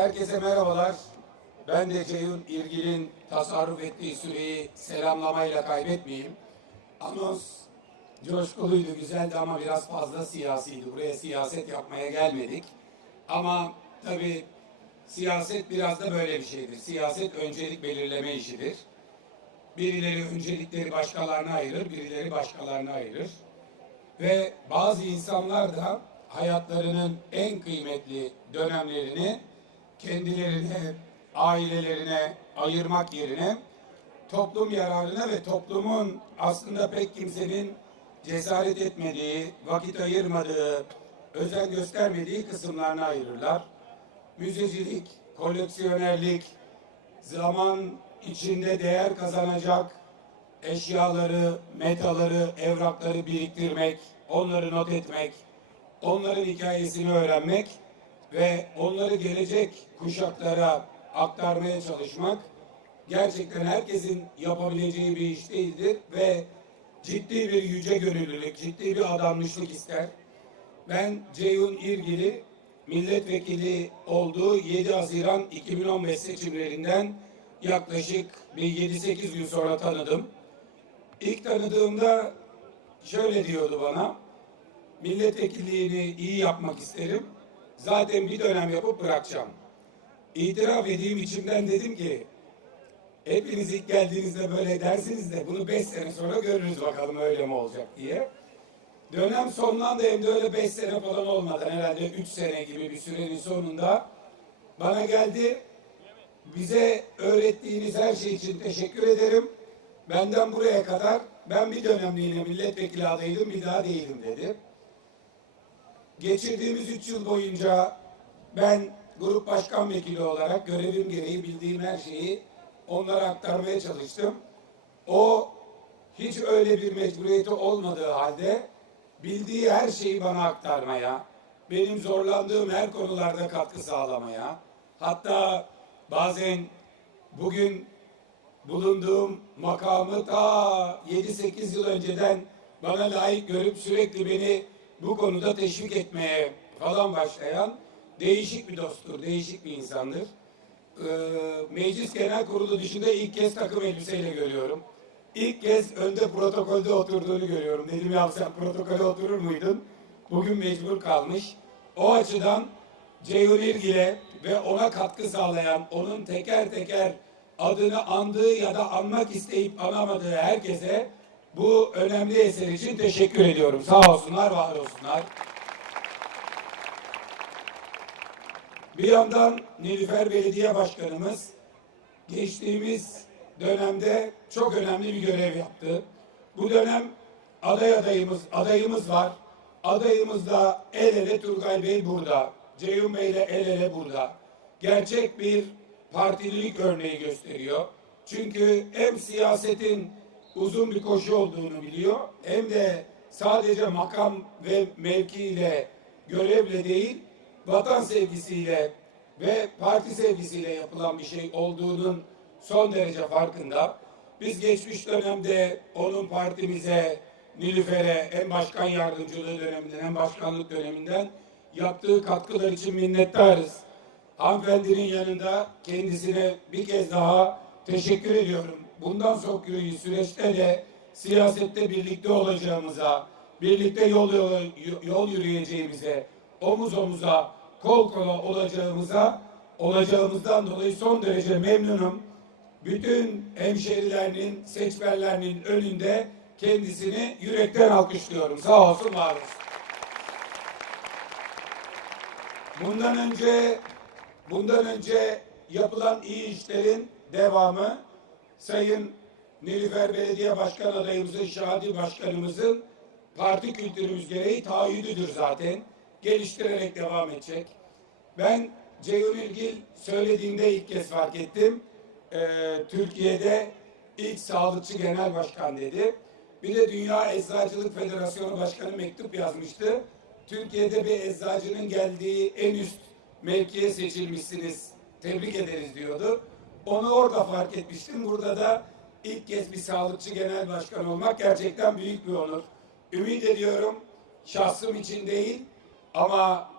Herkese merhabalar. Ben de Ceyhun İrgil'in tasarruf ettiği süreyi selamlamayla kaybetmeyeyim. Anons coşkuluydu, güzeldi ama biraz fazla siyasiydi. Buraya siyaset yapmaya gelmedik. Ama tabii siyaset biraz da böyle bir şeydir. Siyaset öncelik belirleme işidir. Birileri öncelikleri başkalarına ayırır, birileri başkalarına ayırır. Ve bazı insanlar da hayatlarının en kıymetli dönemlerini kendilerine, ailelerine ayırmak yerine toplum yararına ve toplumun aslında pek kimsenin cesaret etmediği, vakit ayırmadığı, özen göstermediği kısımlarına ayırırlar. Müzecilik, koleksiyonerlik, zaman içinde değer kazanacak eşyaları, metaları, evrakları biriktirmek, onları not etmek, onların hikayesini öğrenmek ve onları gelecek kuşaklara aktarmaya çalışmak gerçekten herkesin yapabileceği bir iş değildir ve ciddi bir yüce gönüllülük, ciddi bir adanmışlık ister. Ben Ceyhun İrgili milletvekili olduğu 7 Haziran 2015 seçimlerinden yaklaşık bir 7-8 gün sonra tanıdım. İlk tanıdığımda şöyle diyordu bana, milletvekilliğini iyi yapmak isterim, zaten bir dönem yapıp bırakacağım. İtiraf edeyim içimden dedim ki, hepiniz ilk geldiğinizde böyle dersiniz de bunu beş sene sonra görürüz bakalım öyle mi olacak diye. Dönem sonlandı hem de öyle beş sene falan olmadan herhalde üç sene gibi bir sürenin sonunda bana geldi. Bize öğrettiğiniz her şey için teşekkür ederim. Benden buraya kadar ben bir dönemliğine milletvekili adaydım bir daha değilim dedi. Geçirdiğimiz üç yıl boyunca ben grup başkan vekili olarak görevim gereği bildiğim her şeyi onlara aktarmaya çalıştım. O hiç öyle bir mecburiyeti olmadığı halde bildiği her şeyi bana aktarmaya, benim zorlandığım her konularda katkı sağlamaya, hatta bazen bugün bulunduğum makamı ta 7-8 yıl önceden bana layık görüp sürekli beni bu konuda teşvik etmeye falan başlayan değişik bir dosttur, değişik bir insandır. Ee, Meclis Genel Kurulu dışında ilk kez takım elbiseyle görüyorum. İlk kez önde protokolde oturduğunu görüyorum. Dedim ya sen protokole oturur muydun? Bugün mecbur kalmış. O açıdan Ceyhun İrgil'e ve ona katkı sağlayan, onun teker teker adını andığı ya da anmak isteyip anamadığı herkese bu önemli eser için teşekkür ediyorum. Sağ olsunlar, var olsunlar. Bir yandan Nilüfer Belediye Başkanımız geçtiğimiz dönemde çok önemli bir görev yaptı. Bu dönem aday adayımız, adayımız var. Adayımız da el ele Turgay Bey burada. Ceyhun Bey ile el ele burada. Gerçek bir partililik örneği gösteriyor. Çünkü hem siyasetin uzun bir koşu olduğunu biliyor hem de sadece makam ve mevkiyle görevle değil vatan sevgisiyle ve parti sevgisiyle yapılan bir şey olduğunun son derece farkında. Biz geçmiş dönemde onun partimize, Nilüfer'e hem başkan yardımcılığı döneminden hem başkanlık döneminden yaptığı katkılar için minnettarız. Hanımefendinin yanında kendisine bir kez daha teşekkür ediyorum. Bundan sonraki süreçte de siyasette birlikte olacağımıza, birlikte yol, yol, yol yürüyeceğimize, omuz omuza, kol kola olacağımıza, olacağımızdan dolayı son derece memnunum. Bütün hemşerilerinin, seçmenlerinin önünde kendisini yürekten alkışlıyorum. Sağ olsun, var olsun. Bundan önce bundan önce yapılan iyi işlerin devamı Sayın Nilüfer Belediye Başkan adayımızın, Şadi Başkanımızın parti kültürümüz gereği taahhüdüdür zaten. Geliştirerek devam edecek. Ben Ceyhun İlgil söylediğinde ilk kez fark ettim. Ee, Türkiye'de ilk sağlıkçı genel başkan dedi. Bir de Dünya Eczacılık Federasyonu Başkanı mektup yazmıştı. Türkiye'de bir eczacının geldiği en üst mevkiye seçilmişsiniz. Tebrik ederiz diyordu. Onu orada fark etmiştim. Burada da ilk kez bir sağlıkçı genel başkan olmak gerçekten büyük bir onur. Ümit ediyorum şahsım için değil ama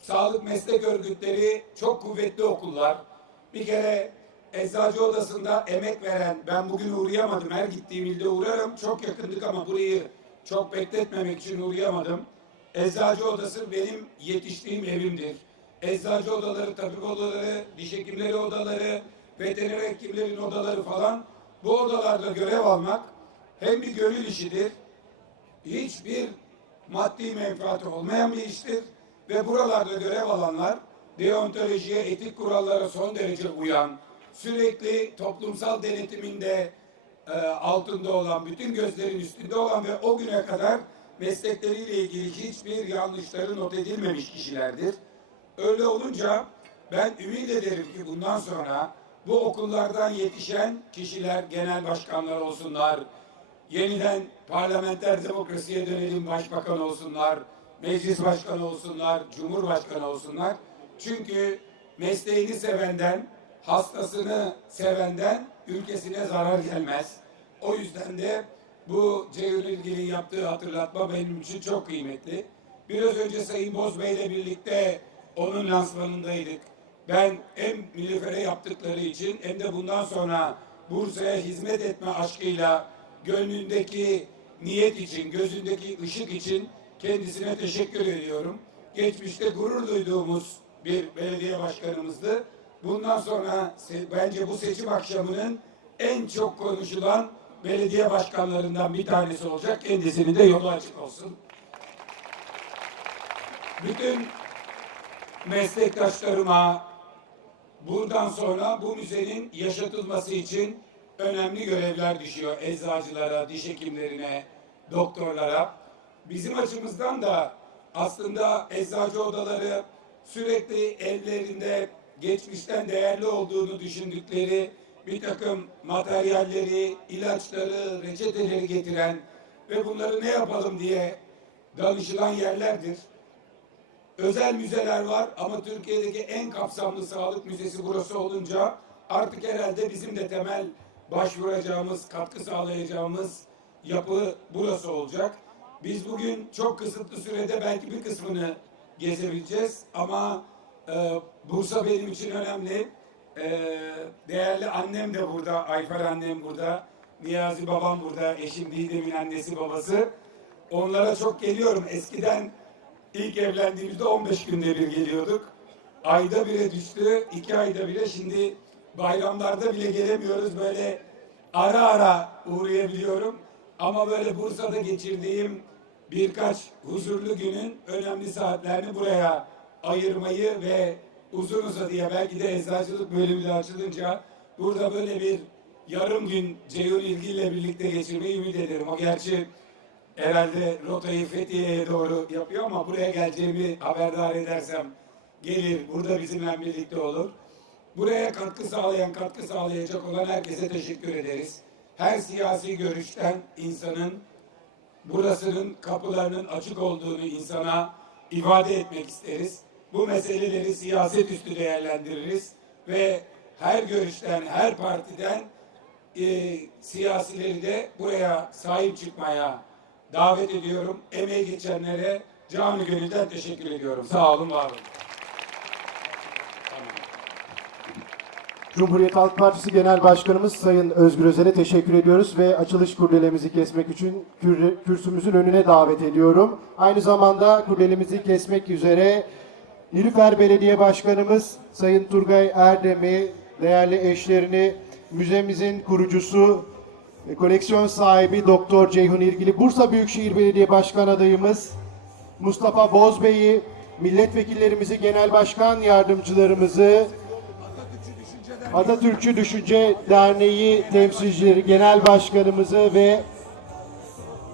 sağlık meslek örgütleri çok kuvvetli okullar. Bir kere Eczacı Odası'nda emek veren, ben bugün uğrayamadım, her gittiğim ilde uğrarım. Çok yakındık ama burayı çok bekletmemek için uğrayamadım. Eczacı Odası benim yetiştiğim evimdir. Eczacı odaları, tabip odaları, diş hekimleri odaları, veteriner hekimlerin odaları falan bu odalarda görev almak hem bir gönül işidir, hiçbir maddi menfaati olmayan bir iştir ve buralarda görev alanlar deontolojiye, etik kurallara son derece uyan, sürekli toplumsal denetiminde e, altında olan, bütün gözlerin üstünde olan ve o güne kadar meslekleriyle ilgili hiçbir yanlışları not edilmemiş kişilerdir. Öyle olunca ben ümit ederim ki bundan sonra bu okullardan yetişen kişiler, genel başkanlar olsunlar, yeniden parlamenter demokrasiye dönelim başbakan olsunlar, meclis başkanı olsunlar, cumhurbaşkanı olsunlar. Çünkü mesleğini sevenden, hastasını sevenden ülkesine zarar gelmez. O yüzden de bu Ceyhun İlgil'in yaptığı hatırlatma benim için çok kıymetli. Biraz önce Sayın Bozbey ile birlikte onun lansmanındaydık. Ben hem Nilüfer'e yaptıkları için hem de bundan sonra Bursa'ya hizmet etme aşkıyla gönlündeki niyet için, gözündeki ışık için kendisine teşekkür ediyorum. Geçmişte gurur duyduğumuz bir belediye başkanımızdı. Bundan sonra bence bu seçim akşamının en çok konuşulan belediye başkanlarından bir tanesi olacak. Kendisinin de yolu açık olsun. Bütün meslektaşlarıma buradan sonra bu müzenin yaşatılması için önemli görevler düşüyor. Eczacılara, diş hekimlerine, doktorlara. Bizim açımızdan da aslında eczacı odaları sürekli evlerinde geçmişten değerli olduğunu düşündükleri bir takım materyalleri, ilaçları, reçeteleri getiren ve bunları ne yapalım diye danışılan yerlerdir. Özel müzeler var ama Türkiye'deki en kapsamlı sağlık müzesi burası olunca artık herhalde bizim de temel başvuracağımız, katkı sağlayacağımız yapı burası olacak. Biz bugün çok kısıtlı sürede belki bir kısmını gezebileceğiz ama e, Bursa benim için önemli. E, değerli annem de burada, Ayfer annem burada, Niyazi babam burada, eşim Didem'in annesi babası. Onlara çok geliyorum. Eskiden ilk evlendiğimizde 15 günde bir geliyorduk. Ayda bile düştü, iki ayda bile. Şimdi bayramlarda bile gelemiyoruz. Böyle ara ara uğrayabiliyorum. Ama böyle Bursa'da geçirdiğim birkaç huzurlu günün önemli saatlerini buraya ayırmayı ve uzun uzadıya belki de eczacılık bölümü de açılınca burada böyle bir yarım gün Ceyhun İlgi ile birlikte geçirmeyi ümit ederim. O gerçi herhalde rotayı Fethiye'ye doğru yapıyor ama buraya geleceğimi haberdar edersem gelir burada bizimle birlikte olur. Buraya katkı sağlayan, katkı sağlayacak olan herkese teşekkür ederiz. Her siyasi görüşten insanın burasının kapılarının açık olduğunu insana ifade etmek isteriz. Bu meseleleri siyaset üstü değerlendiririz ve her görüşten, her partiden e, siyasileri de buraya sahip çıkmaya davet ediyorum. Emeği geçenlere canı gönülden teşekkür ediyorum. Sağ olun, var olun. Cumhuriyet Halk Partisi Genel Başkanımız Sayın Özgür Özel'e teşekkür ediyoruz ve açılış kurdelemizi kesmek için kür- kürsümüzün önüne davet ediyorum. Aynı zamanda kurdelemizi kesmek üzere Nilüfer Belediye Başkanımız Sayın Turgay Erdem'i, değerli eşlerini, müzemizin kurucusu, koleksiyon sahibi Doktor Ceyhun İrgili, Bursa Büyükşehir Belediye Başkan adayımız Mustafa Bozbey'i, milletvekillerimizi, genel başkan yardımcılarımızı, Atatürkçü Düşünce Derneği temsilcileri, genel başkanımızı ve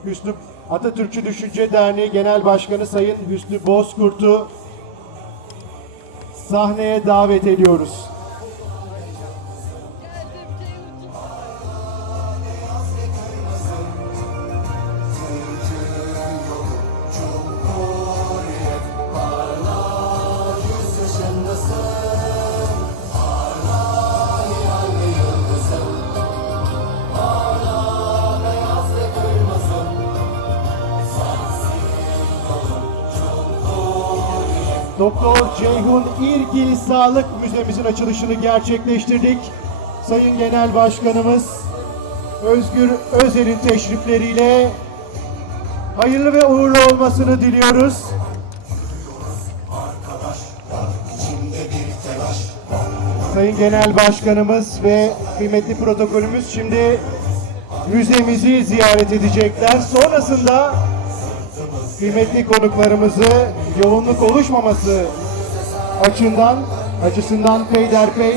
Hüsnü Atatürkçü Düşünce Derneği Genel Başkanı Sayın Hüsnü Bozkurt'u sahneye davet ediyoruz. Doktor Ceyhun İrgil Sağlık Müzemizin açılışını gerçekleştirdik. Sayın Genel Başkanımız Özgür Özel'in teşrifleriyle hayırlı ve uğurlu olmasını diliyoruz. Sayın Genel Başkanımız ve kıymetli protokolümüz şimdi müzemizi ziyaret edecekler. Sonrasında kıymetli konuklarımızı yoğunluk oluşmaması açısından açısından peyderpey